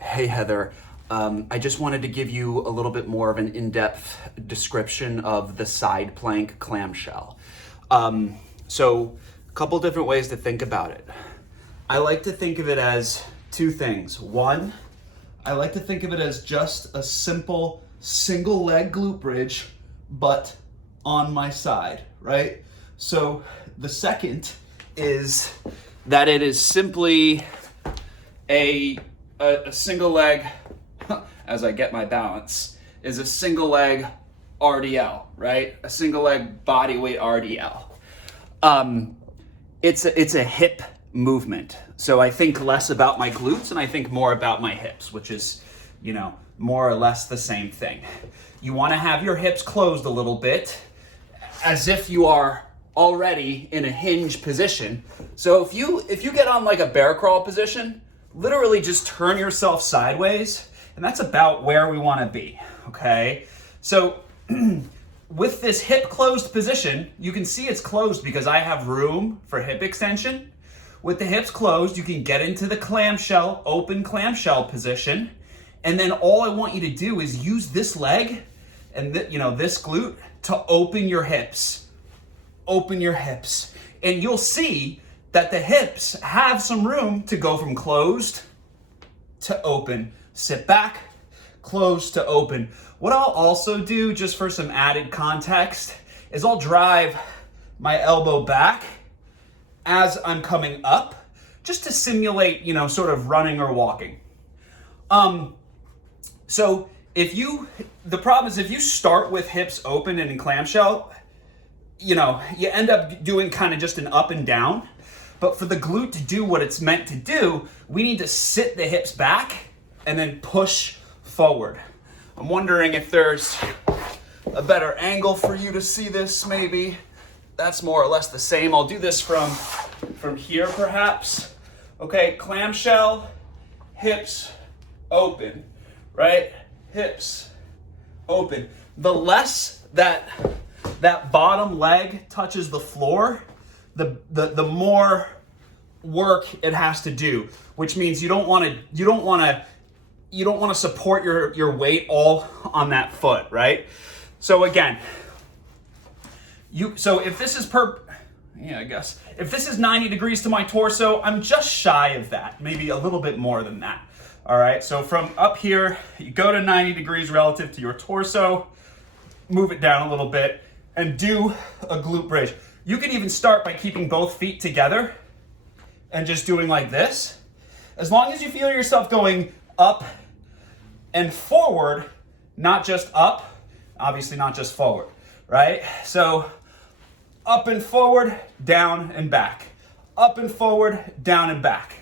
Hey Heather, I just wanted to give you a little bit more of an in-depth description of the side plank clamshell. So a couple different ways to think about it. I like to think of it as two things. One, I like to think of it as just a simple single leg glute bridge, but on my side, right? So the second is that it is simply a single leg, as I get my balance, is a single leg RDL, right? A single leg body weight RDL. It's a hip movement. So I think less about my glutes and I think more about my hips, which is, more or less the same thing. You want to have your hips closed a little bit as if you are already in a hinge position. So if you get on like a bear crawl position, literally just turn yourself sideways, and that's about where we want to be, okay? So with this hip closed position, you can see it's closed because I have room for hip extension. With the hips closed, you can get into the clamshell, open clamshell position, and then all I want you to do is use this leg and this glute to open your hips. Open your hips. And you'll see that the hips have some room to go from closed to open. Sit back, closed to open. What I'll also do, just for some added context, is I'll drive my elbow back as I'm coming up, just to simulate, sort of running or walking. So the problem is if you start with hips open and in clamshell, you end up doing kind of just an up and down. But for the glute to do what it's meant to do, we need to sit the hips back and then push forward. I'm wondering if there's a better angle for you to see this, maybe. That's more or less the same. I'll do this from here, perhaps. Okay, clamshell, hips open, right? Hips open. The less that bottom leg touches the floor, the more work it has to do, which means you don't want to support your weight all on that foot, right? So again, if this is if this is 90 degrees to my torso, I'm just shy of that, maybe a little bit more than that. All right, so from up here, you go to 90 degrees relative to your torso, move it down a little bit, and do a glute bridge. You can even start by keeping both feet together and just doing like this. As long as you feel yourself going up and forward, not just up, obviously not just forward, right? So up and forward, down and back. Up and forward, down and back.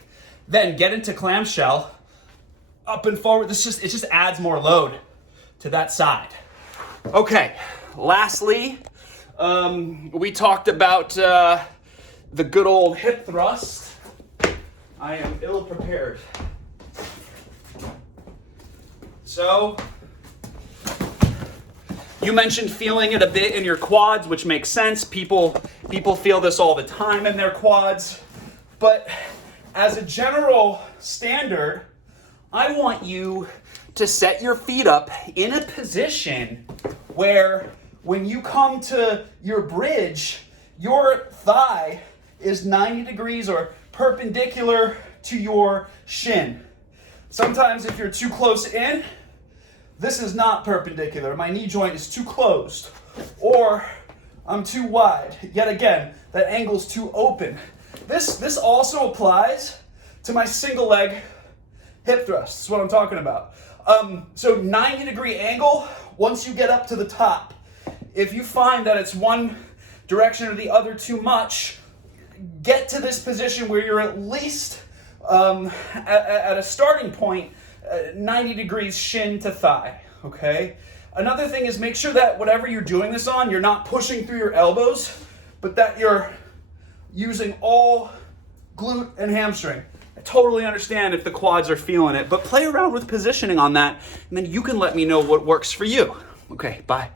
Then get into clamshell, up and forward. It just adds more load to that side. Okay, lastly, we talked about the good old hip thrust. I am ill prepared. So, you mentioned feeling it a bit in your quads, which makes sense. People feel this all the time in their quads. But as a general standard, I want you to set your feet up in a position where when you come to your bridge, your thigh is 90 degrees or perpendicular to your shin. Sometimes if you're too close in, this is not perpendicular. My knee joint is too closed, or I'm too wide. Yet again, that angle's too open. This also applies to my single leg hip thrust. That's what I'm talking about. So 90 degree angle, once you get up to the top. If you find that it's one direction or the other too much, get to this position where you're at least at a starting point 90 degrees shin to thigh, okay? Another thing is make sure that whatever you're doing this on, you're not pushing through your elbows, but that you're using all glute and hamstring. I totally understand if the quads are feeling it, but play around with positioning on that, and then you can let me know what works for you. Okay, bye.